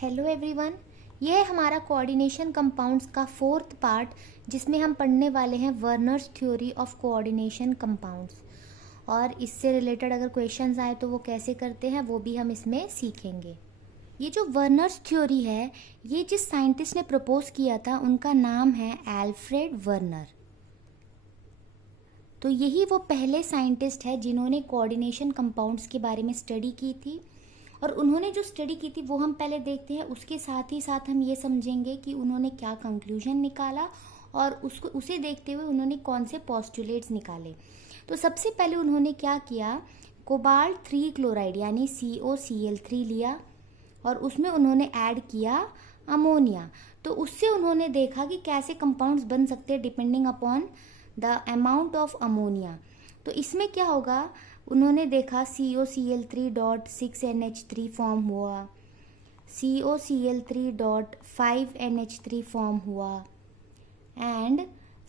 Hello everyone, यह है हमारा कोऑर्डिनेशन कंपाउंड्स का फोर्थ पार्ट जिसमें हम पढ़ने वाले हैं Werner's theory of coordination compounds. और इससे रिलेटेड अगर क्वेश्चंस आए तो वो कैसे करते हैं वो भी हम इसमें सीखेंगे। ये जो वर्नर्स थ्योरी है ये जिस साइंटिस्ट ने प्रपोज किया था उनका नाम है एल्फ्रेड वर्नर। तो यही वो पहले साइंटिस्ट है जिन्होंने कोऑर्डिनेशन कंपाउंड्स के बारे में स्टडी की थी। और उन्होंने जो स्टडी की थी वो हम पहले देखते हैं, उसके साथ ही साथ हम ये समझेंगे कि उन्होंने क्या कंक्लूजन निकाला और उसे देखते हुए उन्होंने कौन से पोस्टुलेट्स निकाले। तो सबसे पहले उन्होंने क्या किया, कोबाल्ट 3 क्लोराइड यानी COCl3 लिया और उसमें उन्होंने ऐड किया अमोनिया। तो उससे उन्होंने देखा कि कैसे कंपाउंड्स बन सकते हैं depending upon the amount of ammonia. तो इसमें क्या होगा, उन्होंने देखा COCl3.6NH3 फॉर्म हुआ, COCl3.5NH3 फॉर्म हुआ एंड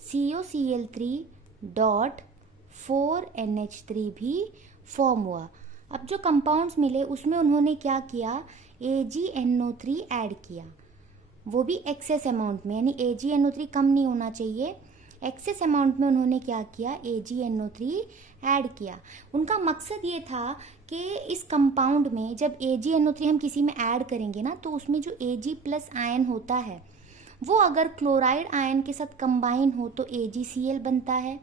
COCl3.4NH3 भी फॉर्म हुआ। अब जो कंपाउंड्स मिले उसमें उन्होंने क्या किया, AgNO3 ऐड किया, वो भी एक्सेस अमाउंट में, यानी AgNO3 कम नहीं होना चाहिए। एक्सेस अमाउंट में उन्होंने क्या किया, AgNO3 ऐड किया। उनका मकसद ये था कि इस कंपाउंड में जब AgNO3 हम किसी में ऐड करेंगे ना तो उसमें जो Ag+ आयन होता है वो अगर क्लोराइड आयन के साथ कंबाइन हो तो AgCl बनता है,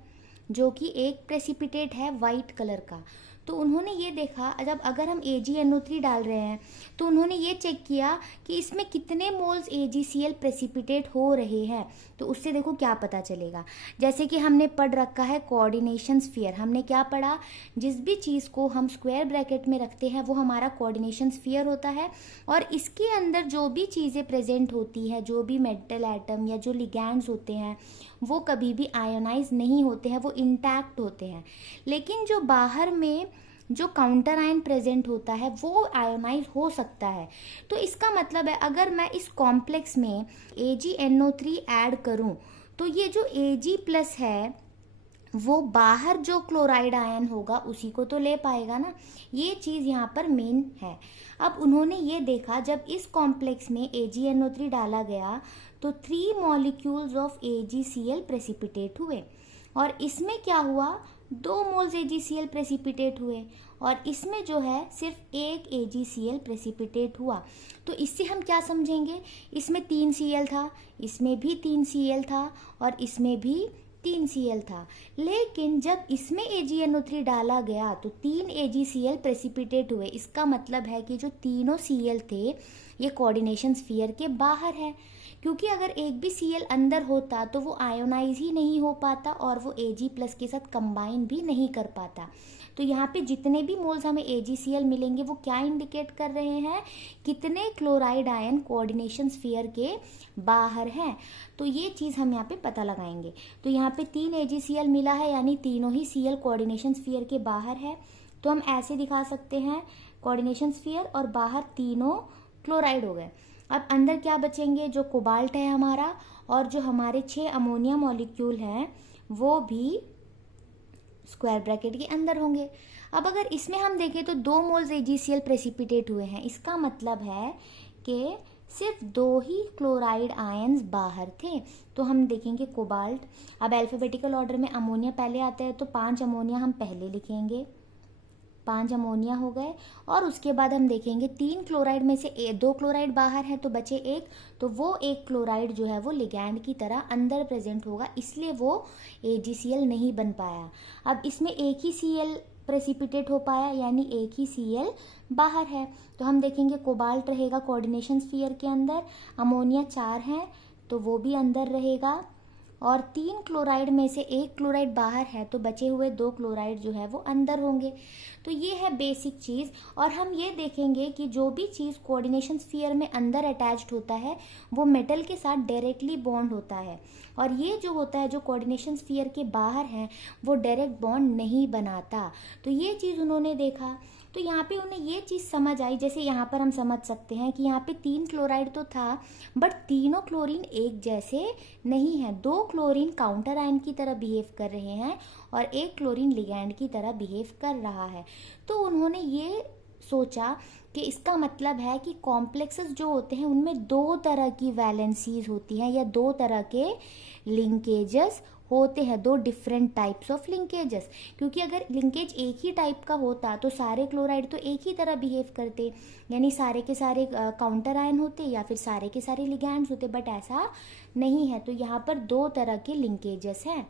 जो कि एक प्रेसिपिटेट है वाइट कलर का। तो उन्होंने ये देखा जब अगर हम AgNO3 डाल रहे हैं तो उन्होंने ये चेक किया कि इसमें कितने मोल्स AgCl प्रेसिपिटेट हो रहे हैं। तो उससे देखो क्या पता चलेगा, जैसे कि हमने पढ़ रखा है कोऑर्डिनेशन स्फीयर। हमने क्या पढ़ा, जिस भी चीज़ को हम स्क्वायर ब्रैकेट में रखते हैं वो हमारा कोऑर्डिनेशन स्फीयर होता है और इसके अंदर जो भी चीज़ें प्रेजेंट होती हैं, जो भी मेटल एटम या जो लिगैंड्स होते हैं वो कभी भी आयोनाइज नहीं होते हैं, वो इंटैक्ट होते हैं। लेकिन जो बाहर में जो काउंटर आयन प्रेजेंट होता है वो आयोनाइज हो सकता है। तो इसका मतलब है अगर मैं इस कॉम्प्लेक्स में AgNO3 ऐड करूं तो ये जो Ag+ है वो बाहर जो क्लोराइड आयन होगा उसी को तो ले पाएगा ना, ये चीज़ यहाँ पर मेन है। अब उन्होंने ये देखा जब इस कॉम्प्लेक्स में AgNO3 डाला गया तो 3 मॉलिक्यूल्स ऑफ AgCl प्रेसिपिटेट हुए और इसमें क्या हुआ, 2 मोल्स AgCl प्रेसिपिटेट हुए और इसमें जो है सिर्फ एक AgCl प्रेसिपिटेट हुआ। तो इससे हम क्या समझेंगे, इसमें 3 Cl था, इसमें भी 3 Cl था और इसमें भी 3 Cl था। लेकिन जब इसमें AgNO3 डाला गया तो 3 AgCl प्रेसिपिटेट हुए। इसका मतलब है कि जो तीनों Cl थे ये कोऑर्डिनेशन स्फीयर के बाहर है, क्योंकि अगर एक भी Cl अंदर होता तो वो आयोनाइज ही नहीं हो पाता और वो Ag+ के साथ कंबाइन भी नहीं कर पाता। तो यहाँ पे जितने भी मोल्स हमें AgCl मिलेंगे वो क्या इंडिकेट कर रहे हैं, कितने क्लोराइड आयन कोऑर्डिनेशन स्फीयर के बाहर हैं। तो ये चीज़ हम यहाँ पे पता लगाएंगे। तो यहाँ पे 3 AgCl मिला है यानी तीनों ही Cl कोऑर्डिनेशन स्फीयर के बाहर है। तो हम ऐसे दिखा सकते हैं कोऑर्डिनेशन स्फीयर और बाहर तीनों क्लोराइड हो गए। अब अंदर क्या बचेंगे, जो कोबाल्ट है हमारा और जो हमारे 6 अमोनिया मॉलिक्यूल हैं वो भी स्क्वायर ब्रैकेट के अंदर होंगे। अब अगर इसमें हम देखें तो 2 मोल्स AgCl प्रेसिपिटेट हुए हैं, इसका मतलब है कि सिर्फ 2 ही क्लोराइड आयन्स बाहर थे। तो हम देखेंगे कोबाल्ट, अब अल्फाबेटिकल ऑर्डर में अमोनिया पहले आता है तो 5 अमोनिया हम पहले लिखेंगे, 5 अमोनिया हो गए। और उसके बाद हम देखेंगे 3 क्लोराइड में से 2 क्लोराइड बाहर है तो बचे एक, तो वो एक क्लोराइड जो है वो लिगैंड की तरह अंदर प्रेजेंट होगा, इसलिए वो AgCl नहीं बन पाया। अब इसमें एक ही Cl प्रेसिपिटेट हो पाया यानी एक ही Cl बाहर है। तो हम देखेंगे कोबाल्ट रहेगा कोऑर्डिनेशन स्फीयर के अंदर, अमोनिया 4 है तो वो भी अंदर रहेगा और 3 क्लोराइड में से एक क्लोराइड बाहर है तो बचे हुए 2 क्लोराइड जो है वो अंदर होंगे। तो ये है बेसिक चीज़। और हम ये देखेंगे कि जो भी चीज़ कोऑर्डिनेशन स्फीयर में अंदर अटैच्ड होता है वो मेटल के साथ डायरेक्टली बॉन्ड होता है और ये जो होता है जो कोऑर्डिनेशन स्फीयर के बाहर है वो डायरेक्ट बॉन्ड नहीं बनाता। तो ये चीज़ उन्होंने देखा। तो यहाँ पे उन्हें ये चीज़ समझ आई, जैसे यहाँ पर हम समझ सकते हैं कि यहाँ पे 3 क्लोराइड तो था बट तीनों क्लोरीन एक जैसे नहीं है। 2 क्लोरीन काउंटर आयन की तरह बिहेव कर रहे हैं और एक क्लोरीन लिगैंड की तरह बिहेव कर रहा है। तो उन्होंने ये सोचा कि इसका मतलब है कि कॉम्प्लेक्सेस जो होते हैं उनमें दो तरह की वैलेंसीज होती हैं या दो तरह के लिंकेजेस होते हैं, दो डिफरेंट टाइप्स ऑफ लिंकेजेस। क्योंकि अगर लिंकेज एक ही टाइप का होता तो सारे क्लोराइड तो एक ही तरह बिहेव करते, यानी सारे के सारे काउंटर आयन होते या फिर सारे के सारे लिगैंड्स होते, बट ऐसा नहीं है। तो यहाँ पर दो तरह के लिंकेजेस हैं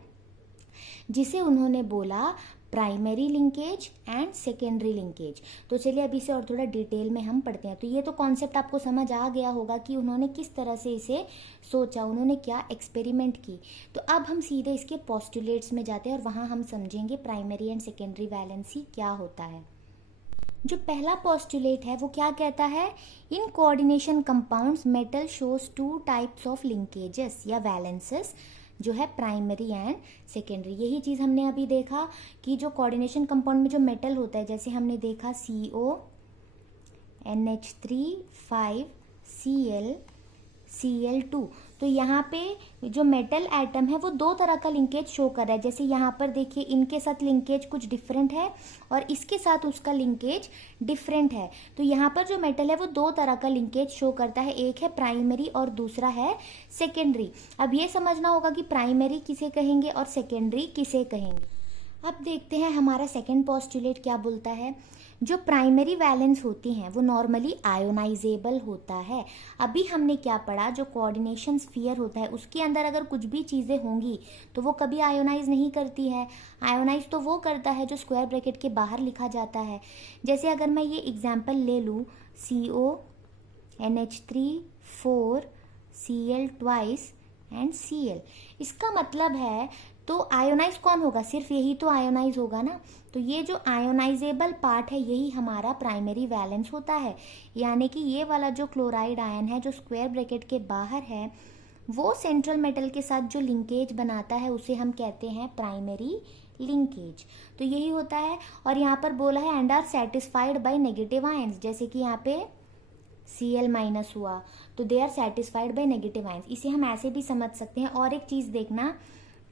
जिसे उन्होंने बोला primary linkage and secondary linkage. तो चलिए अभी इसे और थोड़ा डिटेल में हम पढ़ते हैं। तो ये तो कॉन्सेप्ट आपको समझ आ गया होगा कि उन्होंने किस तरह से इसे सोचा, उन्होंने क्या एक्सपेरिमेंट की। तो अब हम सीधे इसके पोस्टुलेट्स में जाते हैं और वहाँ हम समझेंगे प्राइमरी एंड सेकेंडरी वैलेंसी क्या होता है। जो पहला पोस्टुलेट है वो क्या कहता है, in coordination compounds metal shows two types of linkages या वैलेंसेस, जो है प्राइमरी एंड सेकेंडरी। यही चीज़ हमने अभी देखा कि जो कोऑर्डिनेशन कंपाउंड में जो मेटल होता है, जैसे हमने देखा CO NH3 5 Cl Cl2, तो यहाँ पे जो मेटल एटम है वो दो तरह का लिंकेज शो कर रहा है। जैसे यहाँ पर देखिए इनके साथ लिंकेज कुछ डिफरेंट है और इसके साथ उसका लिंकेज डिफरेंट है। तो यहाँ पर जो मेटल है वो दो तरह का लिंकेज शो करता है, एक है प्राइमरी और दूसरा है सेकेंडरी। अब ये समझना होगा कि प्राइमरी किसे कहेंगे और सेकेंडरी किसे कहेंगे। अब देखते हैं हमारा सेकेंड पोस्टुलेट क्या बोलता है। जो प्राइमरी वैलेंस होती हैं वो नॉर्मली आयोनाइजेबल होता है। अभी हमने क्या पढ़ा, जो कोऑर्डिनेशन स्फीयर होता है उसके अंदर अगर कुछ भी चीज़ें होंगी तो वो कभी आयोनाइज नहीं करती है। आयोनाइज तो वो करता है जो स्क्वायर ब्रैकेट के बाहर लिखा जाता है। जैसे अगर मैं ये एग्जाम्पल ले लूँ, CO NH3 4 Cl twice and Cl, इसका मतलब है तो आयोनाइज कौन होगा, सिर्फ यही तो आयोनाइज होगा ना। तो ये जो आयोनाइजेबल पार्ट है यही हमारा प्राइमरी वैलेंस होता है। यानी कि ये वाला जो क्लोराइड आयन है जो स्क्वायर ब्रैकेट के बाहर है वो सेंट्रल मेटल के साथ जो लिंकेज बनाता है उसे हम कहते हैं प्राइमरी लिंकेज। तो यही होता है। और यहाँ पर बोला है and are satisfied by negative ions, जैसे कि यहाँ पे Cl माइनस हुआ तो they are satisfied by negative ions. इसे हम ऐसे भी समझ सकते हैं। और एक चीज़ देखना,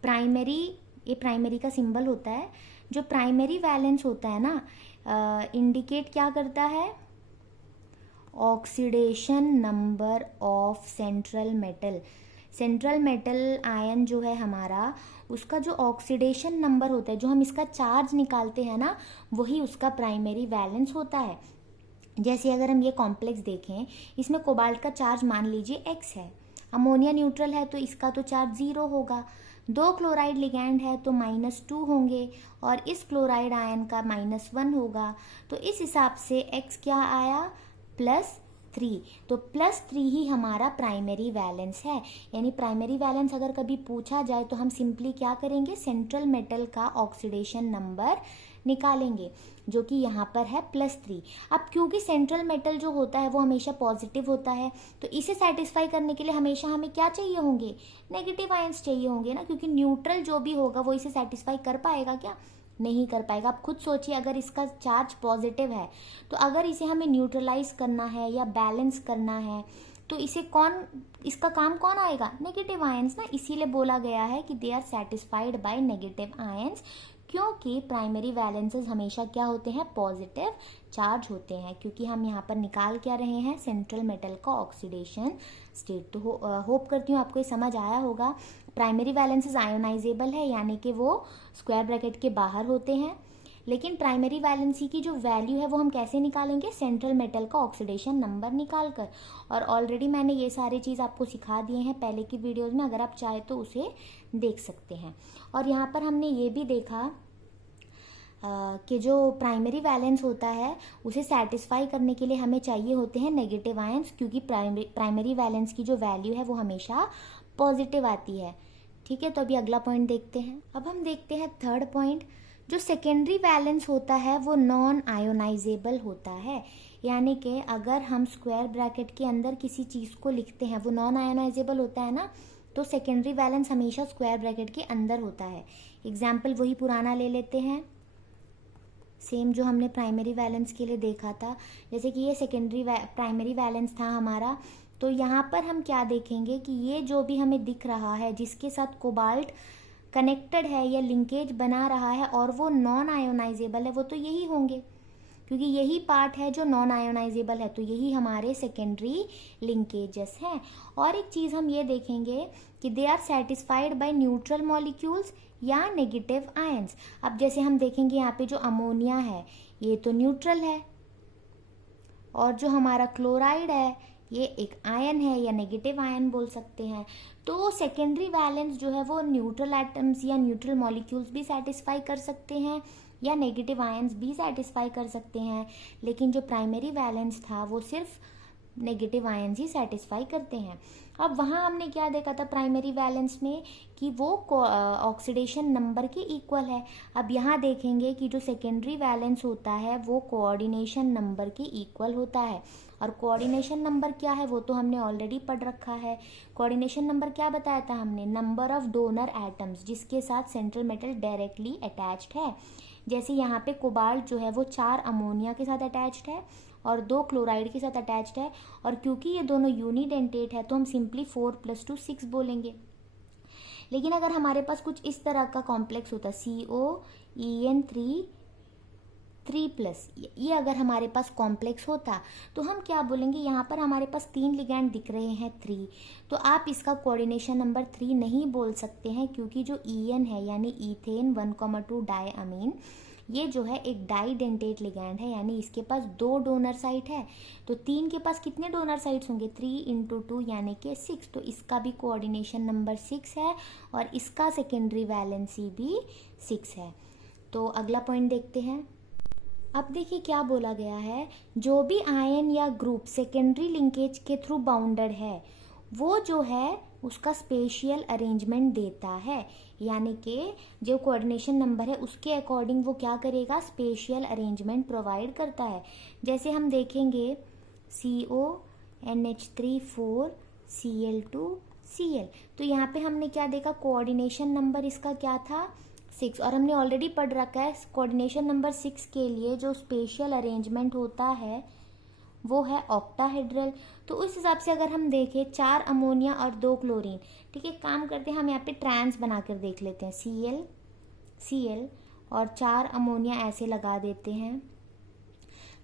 प्राइमरी, ये प्राइमरी का सिंबल होता है। जो प्राइमरी वैलेंस होता है ना, इंडिकेट क्या करता है, oxidation number of central metal. Central metal ion जो है हमारा, उसका जो ऑक्सीडेशन नंबर होता है, जो हम इसका चार्ज निकालते हैं ना, वही उसका प्राइमरी वैलेंस होता है। जैसे अगर हम ये कॉम्प्लेक्स देखें, इसमें कोबाल्ट का चार्ज मान लीजिए X है, अमोनिया न्यूट्रल है तो इसका तो चार्ज 0 होगा, दो क्लोराइड लिगैंड है तो -2 होंगे और इस क्लोराइड आयन का -1 होगा। तो इस हिसाब से X क्या आया, +3। तो +3 ही हमारा प्राइमरी वैलेंस है। यानी प्राइमरी वैलेंस अगर कभी पूछा जाए तो हम सिंपली क्या करेंगे, सेंट्रल मेटल का ऑक्सीडेशन नंबर निकालेंगे जो कि यहाँ पर है +3। अब क्योंकि सेंट्रल मेटल जो होता है वो हमेशा पॉजिटिव होता है तो इसे सेटिस्फाई करने के लिए हमेशा हमें क्या चाहिए होंगे, नेगेटिव आयंस चाहिए होंगे ना, क्योंकि न्यूट्रल जो भी होगा वो इसे सेटिस्फाई कर पाएगा क्या, नहीं कर पाएगा। आप खुद सोचिए, अगर इसका चार्ज पॉजिटिव है तो अगर इसे हमें न्यूट्रलाइज करना है या बैलेंस करना है तो इसका काम कौन आएगा, नेगेटिव आयंस ना। इसीलिए बोला गया है कि they are satisfied by negative ions, क्योंकि प्राइमरी वैलेंसेस हमेशा क्या होते हैं, पॉजिटिव चार्ज होते हैं। क्योंकि हम यहाँ पर निकाल क्या रहे हैं, सेंट्रल मेटल का ऑक्सीडेशन स्टेट। तो होप करती हूँ आपको ये समझ आया होगा। प्राइमरी वैलेंसेस आयोनाइजेबल है, यानी कि वो स्क्वायर ब्रैकेट के बाहर होते हैं। लेकिन प्राइमरी वैलेंसी की जो वैल्यू है वो हम कैसे निकालेंगे, सेंट्रल मेटल का ऑक्सीडेशन नंबर निकाल कर। और ऑलरेडी मैंने ये सारी चीज़ आपको सिखा दिए हैं पहले की वीडियोज़ में, अगर आप चाहे तो उसे देख सकते हैं। और यहाँ पर हमने ये भी देखा कि जो प्राइमरी वैलेंस होता है उसे सेटिस्फाई करने के लिए हमें चाहिए होते हैं नेगेटिव आयंस, क्योंकि प्राइमरी वैलेंस की जो वैल्यू है वो हमेशा पॉजिटिव आती है। ठीक है, तो अभी अगला पॉइंट देखते हैं। अब हम देखते हैं थर्ड पॉइंट। जो सेकेंडरी वैलेंस होता है वो नॉन आयोनाइजेबल होता है, यानी कि अगर हम स्क्वायर ब्रैकेट के अंदर किसी चीज़ को लिखते हैं वो नॉन आयोनाइजेबल होता है ना, तो सेकेंडरी वैलेंस हमेशा स्क्वायर ब्रैकेट के अंदर होता है। एग्जाम्पल वही पुराना ले लेते हैं, सेम जो हमने प्राइमरी वैलेंस के लिए देखा था। जैसे कि ये प्राइमरी वैलेंस था हमारा, तो यहाँ पर हम क्या देखेंगे कि ये जो भी हमें दिख रहा है जिसके साथ कोबाल्ट कनेक्टेड है या लिंकेज बना रहा है और वो नॉन आयोनाइजेबल है, वो तो यही होंगे। क्योंकि यही पार्ट है जो नॉन आयोनाइजेबल है, तो यही हमारे सेकेंडरी लिंकेजेस हैं। और एक चीज़ हम ये देखेंगे कि they are satisfied by neutral molecules या नेगेटिव आयंस। अब जैसे हम देखेंगे यहाँ पे जो अमोनिया है ये तो न्यूट्रल है, और जो हमारा क्लोराइड है ये एक आयन है या नेगेटिव आयन बोल सकते हैं। तो सेकेंडरी वैलेंस जो है वो न्यूट्रल एटम्स या न्यूट्रल मॉलिक्यूल्स भी सेटिस्फाई कर सकते हैं या नेगेटिव आयंस भी सेटिस्फाई कर सकते हैं, लेकिन जो प्राइमरी वैलेंस था वो सिर्फ नेगेटिव आयंस ही सेटिस्फाई करते हैं। अब वहाँ हमने क्या देखा था प्राइमरी वैलेंस में कि वो ऑक्सीडेशन नंबर के इक्वल है। अब यहाँ देखेंगे कि जो सेकेंडरी वैलेंस होता है वो कोऑर्डिनेशन नंबर के इक्वल होता है। और कोऑर्डिनेशन नंबर क्या है वो तो हमने ऑलरेडी पढ़ रखा है। कोऑर्डिनेशन नंबर क्या बताया था हमने, नंबर ऑफ डोनर एटम्स जिसके साथ सेंट्रल मेटल डायरेक्टली अटैच्ड है। जैसे यहाँ पे कोबाल्ट जो है वो 4 अमोनिया के साथ अटैच्ड है और 2 क्लोराइड के साथ अटैच्ड है, और क्योंकि ये दोनों यूनिडेंटेट है तो हम सिंपली 4 + 2 6 बोलेंगे। लेकिन अगर हमारे पास कुछ इस तरह का कॉम्प्लेक्स होता COEN3 3+, ये अगर हमारे पास कॉम्प्लेक्स होता तो हम क्या बोलेंगे, यहाँ पर हमारे पास 3 लिगैंड दिख रहे हैं 3, तो आप इसका कोऑर्डिनेशन नंबर 3 नहीं बोल सकते हैं, क्योंकि जो EN है यानी ईथेन 1,2 डायअमीन, ये जो है एक डाइडेंटेट लिगैंड है, यानी इसके पास 2 डोनर साइट है। तो 3 के पास कितने डोनर साइट्स होंगे, 3 × 2 यानी कि 6, तो इसका भी कोऑर्डिनेशन नंबर 6 है और इसका सेकेंडरी वैलेंसी भी 6 है। तो अगला पॉइंट देखते हैं। अब देखिए क्या बोला गया है, जो भी आयन या ग्रुप सेकेंडरी लिंकेज के थ्रू बाउंडेड है वो जो है उसका स्पेशियल अरेंजमेंट देता है, यानी कि जो कोऑर्डिनेशन नंबर है उसके अकॉर्डिंग वो क्या करेगा, स्पेशियल अरेंजमेंट प्रोवाइड करता है। जैसे हम देखेंगे CONH3 4 Cl2Cl, तो यहाँ पे हमने क्या देखा, कोऑर्डिनेशन नंबर इसका क्या था 6, और हमने ऑलरेडी पढ़ रखा है कोऑर्डिनेशन नंबर 6 के लिए जो स्पेशल अरेंजमेंट होता है वो है ऑक्टाहेड्रल। तो उस हिसाब से अगर हम देखें 4 अमोनिया और 2 क्लोरीन, ठीक है, काम करते हैं हम यहाँ पे ट्रांस बनाकर देख लेते हैं, Cl और 4 अमोनिया ऐसे लगा देते हैं।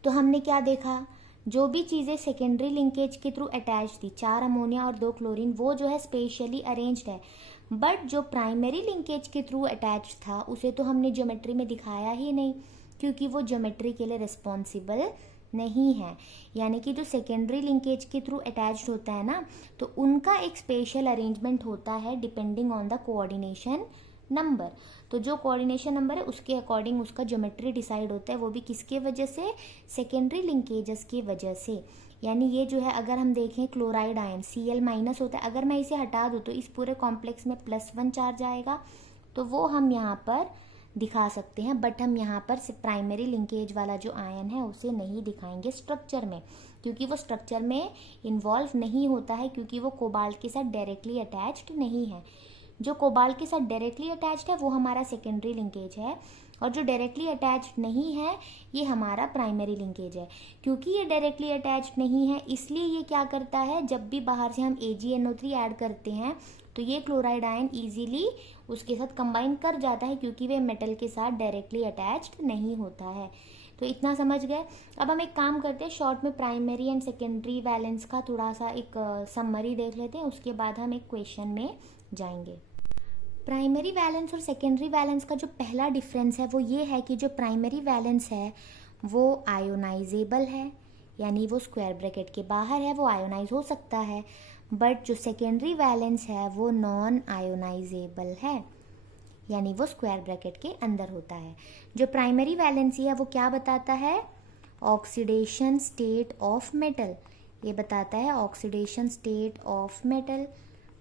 तो हमने क्या देखा, जो भी चीज़ें सेकेंडरी लिंकेज के थ्रू अटैच थी 4 अमोनिया और 2 क्लोरीन वो जो है स्पेशली अरेंज्ड है, बट जो प्राइमरी लिंकेज के थ्रू अटैच था उसे तो हमने ज्योमेट्री में दिखाया ही नहीं, क्योंकि वो ज्योमेट्री के लिए रिस्पॉन्सिबल नहीं है। यानी कि जो सेकेंडरी लिंकेज के थ्रू अटैच्ड होता है ना, तो उनका एक स्पेशल अरेंजमेंट होता है depending on the coordination number. तो जो कोऑर्डिनेशन नंबर है उसके अकॉर्डिंग उसका ज्योमेट्री डिसाइड होता है, वो भी किसके वजह से, सेकेंडरी लिंकेजेस की वजह से। यानी ये जो है अगर हम देखें क्लोराइड आयन Cl- होता है, अगर मैं इसे हटा दूँ तो इस पूरे कॉम्प्लेक्स में +1 चार्ज आएगा, तो वो हम यहाँ पर दिखा सकते हैं, बट हम यहाँ पर प्राइमरी लिंकेज वाला जो आयन है उसे नहीं दिखाएंगे स्ट्रक्चर में, क्योंकि वो स्ट्रक्चर में इन्वॉल्व नहीं होता है, क्योंकि वो कोबाल्ट के साथ डायरेक्टली अटैच्ड नहीं है। जो कोबाल्ट के साथ डायरेक्टली अटैच्ड है वो हमारा सेकेंडरी लिंकेज है, और जो डायरेक्टली अटैच्ड नहीं है ये हमारा प्राइमरी लिंकेज है। क्योंकि ये डायरेक्टली अटैच्ड नहीं है इसलिए ये क्या करता है, जब भी बाहर से हम AgNO3 ऐड करते हैं तो ये क्लोराइड आयन इजीली उसके साथ कंबाइन कर जाता है, क्योंकि वे मेटल के साथ डायरेक्टली अटैच्ड नहीं होता है। तो इतना समझ गए। अब हम एक काम करते हैं, शॉर्ट में प्राइमरी एंड सेकेंडरी वैलेंस का थोड़ा सा एक समरी देख लेते हैं, उसके बाद हम एक क्वेश्चन में जाएंगे। प्राइमरी वैलेंस और सेकेंडरी वैलेंस का जो पहला डिफरेंस है वो ये है कि जो प्राइमरी वैलेंस है वो आयोनाइजेबल है, यानी वो स्क्वायर ब्रैकेट के बाहर है, वो आयोनाइज हो सकता है, बट जो सेकेंडरी वैलेंस है वो नॉन आयोनाइजेबल है, यानी वो स्क्वायर ब्रैकेट के अंदर होता है। जो प्राइमरी वैलेंसी है वो क्या बताता है, ऑक्सीडेशन स्टेट ऑफ मेटल, ये बताता है ऑक्सीडेशन स्टेट ऑफ मेटल,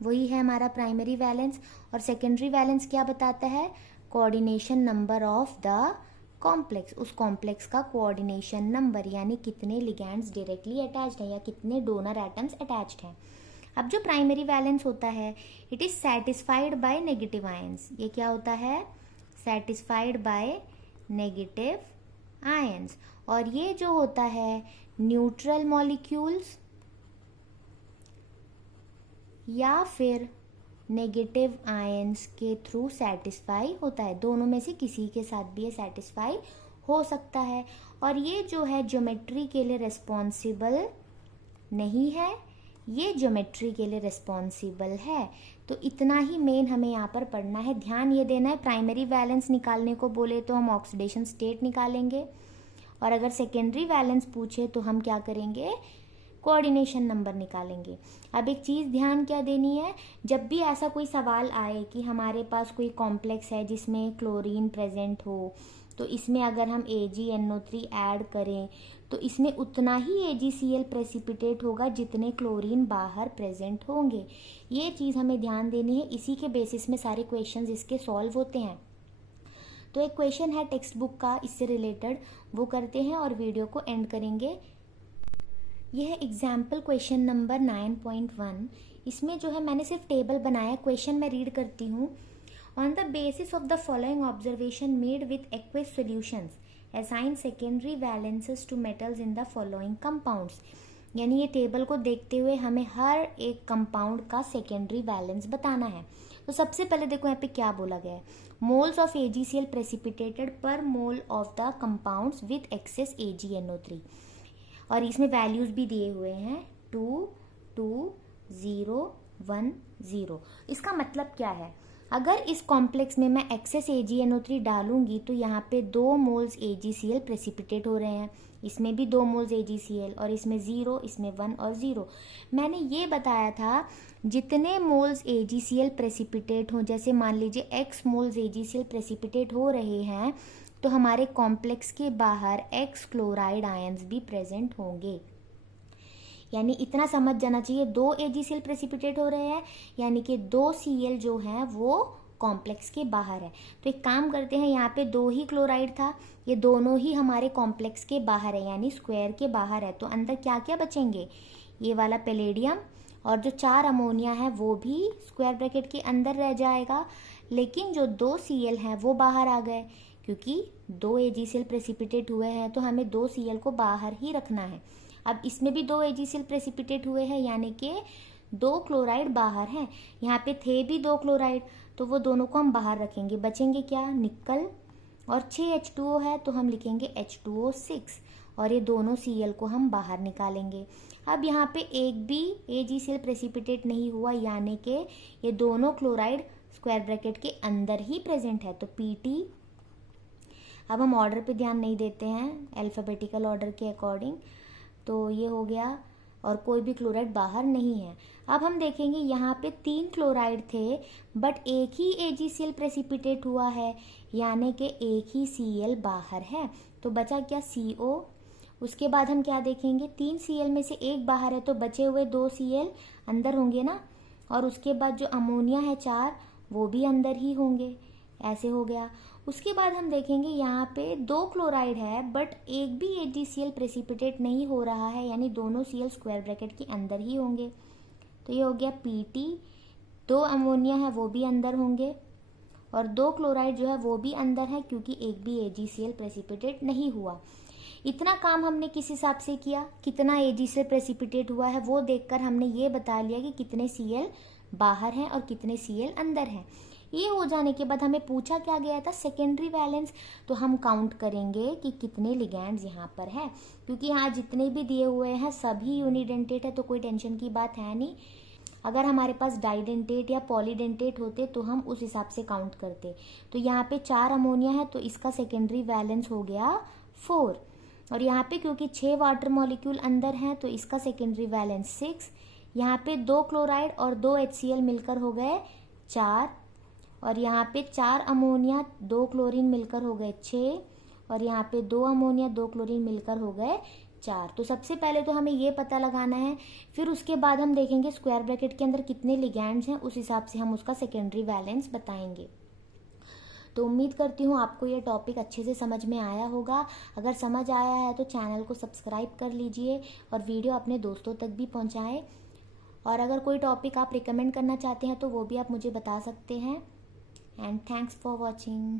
वही है हमारा प्राइमरी वैलेंस। और सेकेंडरी वैलेंस क्या बताता है, coordination number of the complex, उस कॉम्प्लेक्स का कोऑर्डिनेशन नंबर, यानी कितने लिगैंड्स डायरेक्टली अटैच्ड हैं या कितने डोनर एटम्स अटैच्ड हैं। अब जो प्राइमरी वैलेंस होता है it is satisfied by negative ions, ये क्या होता है, सेटिस्फाइड बाय नेगेटिव आयंस, और ये जो होता है न्यूट्रल मॉलिक्यूल्स या फिर नेगेटिव आयंस के थ्रू सेटिस्फाई होता है, दोनों में से किसी के साथ भी ये सेटिस्फाई हो सकता है। और ये जो है ज्योमेट्री के लिए रिस्पॉन्सिबल नहीं है, ये ज्योमेट्री के लिए रिस्पॉन्सिबल है। तो इतना ही मेन हमें यहाँ पर पढ़ना है। ध्यान ये देना है, प्राइमरी वैलेंस निकालने को बोले तो हम ऑक्सीडेशन स्टेट निकालेंगे, और अगर सेकेंडरी वैलेंस पूछे तो हम क्या करेंगे, कोऑर्डिनेशन नंबर निकालेंगे। अब एक चीज़ ध्यान क्या देनी है, जब भी ऐसा कोई सवाल आए कि हमारे पास कोई कॉम्प्लेक्स है जिसमें क्लोरीन प्रेजेंट हो, तो इसमें अगर हम AgNO3 ऐड करें तो इसमें उतना ही AgCl प्रेसिपिटेट होगा जितने क्लोरीन बाहर प्रेजेंट होंगे। ये चीज़ हमें ध्यान देनी है, इसी के बेसिस में सारे क्वेश्चंस इसके सॉल्व होते हैं। तो एक क्वेश्चन है टेक्स्ट बुक का इससे रिलेटेड, वो करते हैं और वीडियो को एंड करेंगे। यह है एग्जाम्पल क्वेश्चन नंबर 9.1। इसमें जो है मैंने सिर्फ टेबल बनाया, क्वेश्चन मैं रीड करती हूँ। On the basis of the following observation made with aqueous solutions, assign secondary valences to metals in the following compounds। यानी ये टेबल को देखते हुए हमें हर एक कंपाउंड का सेकेंडरी वैलेंस बताना है। तो सबसे पहले देखो यहाँ पे क्या बोला गया है, मोल्स ऑफ AgCl प्रेसिपिटेटेड पर mole of the compounds with access AgNO3, और इसमें वैल्यूज भी दिए हुए हैं 2, 2, 0, 1, 0। इसका मतलब क्या है, अगर इस कॉम्प्लेक्स में मैं एक्सेस AgNO3 डालूंगी तो यहाँ पे 2 मोल्स AgCl प्रेसिपिटेट हो रहे हैं, इसमें भी 2 मोल्स AgCl, और इसमें 0, इसमें 1 और 0। मैंने ये बताया था जितने मोल्स AgCl प्रेसिपिटेट हों, जैसे मान लीजिए x मोल्स AgCl प्रेसिपिटेट हो रहे हैं, तो हमारे कॉम्प्लेक्स के बाहर x क्लोराइड आयंस भी प्रेजेंट होंगे। यानी इतना समझ जाना चाहिए, 2 AgCl प्रेसिपिटेट हो रहे हैं, यानी कि 2 Cl जो है वो कॉम्प्लेक्स के बाहर है। तो एक काम करते हैं, यहाँ पे 2 ही क्लोराइड था, ये दोनों ही हमारे कॉम्प्लेक्स के बाहर है, यानी स्क्वायर के बाहर है। तो अंदर क्या क्या बचेंगे, ये वाला पैलेडियम, और जो 4 अमोनिया है वो भी स्क्वायर ब्रैकेट के अंदर रह जाएगा। लेकिन जो 2 Cl हैं वो बाहर आ गए, क्योंकि 2 AgCl प्रेसिपिटेट हुए हैं तो हमें 2 Cl को बाहर ही रखना है। अब इसमें भी 2 AgCl प्रेसिपिटेट हुए हैं, यानी कि 2 क्लोराइड बाहर हैं। यहाँ पे थे भी 2 क्लोराइड, तो वो दोनों को हम बाहर रखेंगे। बचेंगे क्या, निकल, और 6 H2O है तो हम लिखेंगे H2O6, और ये दोनों Cl को हम बाहर निकालेंगे। अब यहाँ पे एक भी AgCl प्रेसिपिटेट नहीं हुआ, यानी कि ये दोनों क्लोराइड स्क्वायर ब्रैकेट के अंदर ही प्रेजेंट है, तो Pt। अब हम ऑर्डर पे ध्यान नहीं देते हैं, अल्फ़ाबेटिकल ऑर्डर के अकॉर्डिंग, तो ये हो गया, और कोई भी क्लोराइड बाहर नहीं है। अब हम देखेंगे यहाँ पे 3 क्लोराइड थे, बट एक ही AgCl प्रेसिपिटेट हुआ है, यानी कि एक ही Cl बाहर है, तो बचा क्या, CO। उसके बाद हम क्या देखेंगे, 3 Cl में से एक बाहर है, तो बचे हुए 2 Cl अंदर होंगे ना, और उसके बाद जो अमोनिया है 4, वो भी अंदर ही होंगे, ऐसे हो गया। उसके बाद हम देखेंगे यहाँ पे 2 क्लोराइड है, बट एक भी AgCl प्रेसिपिटेट नहीं हो रहा है, यानी दोनों Cl स्क्वायर ब्रैकेट के अंदर ही होंगे, तो ये हो गया Pt। 2 अमोनिया है वो भी अंदर होंगे, और 2 क्लोराइड जो है वो भी अंदर है, क्योंकि एक भी AgCl प्रेसिपिटेट नहीं हुआ। इतना काम हमने किस हिसाब से किया, कितना AgCl प्रेसिपिटेट हुआ है वो देखकर हमने ये बता लिया कि कितने Cl बाहर हैं और कितने Cl अंदर हैं। ये हो जाने के बाद हमें पूछा क्या गया था, सेकेंडरी वैलेंस, तो हम काउंट करेंगे कि कितने लिगैंड्स यहाँ पर है, क्योंकि यहाँ जितने भी दिए हुए हैं सभी यूनिडेंटेट है, तो कोई टेंशन की बात है नहीं। अगर हमारे पास डाइडेंटेट या पॉलीडेंटेट होते तो हम उस हिसाब से काउंट करते। तो यहाँ पे 4 अमोनिया है, तो इसका सेकेंडरी वैलेंस हो गया 4, और यहाँ पे क्योंकि 6 वाटर मॉलिक्यूल अंदर हैं तो इसका सेकेंडरी वैलेंस 6। यहाँ पे 2 क्लोराइड और 2 HCl मिलकर हो गए 4, और यहाँ पे 4 अमोनिया 2 क्लोरीन मिलकर हो गए 6, और यहाँ पे 2 अमोनिया 2 क्लोरीन मिलकर हो गए 4। तो सबसे पहले तो हमें ये पता लगाना है, फिर उसके बाद हम देखेंगे स्क्वायर ब्रैकेट के अंदर कितने लिगैंड्स हैं, उस हिसाब से हम उसका सेकेंडरी वैलेंस बताएंगे। तो उम्मीद करती हूँ आपको ये टॉपिक अच्छे से समझ में आया होगा। अगर समझ आया है तो चैनल को सब्सक्राइब कर लीजिए और वीडियो अपने दोस्तों तक भी पहुँचाएँ। और अगर कोई टॉपिक आप रिकमेंड करना चाहते हैं तो वो भी आप मुझे बता सकते हैं। And thanks for watching.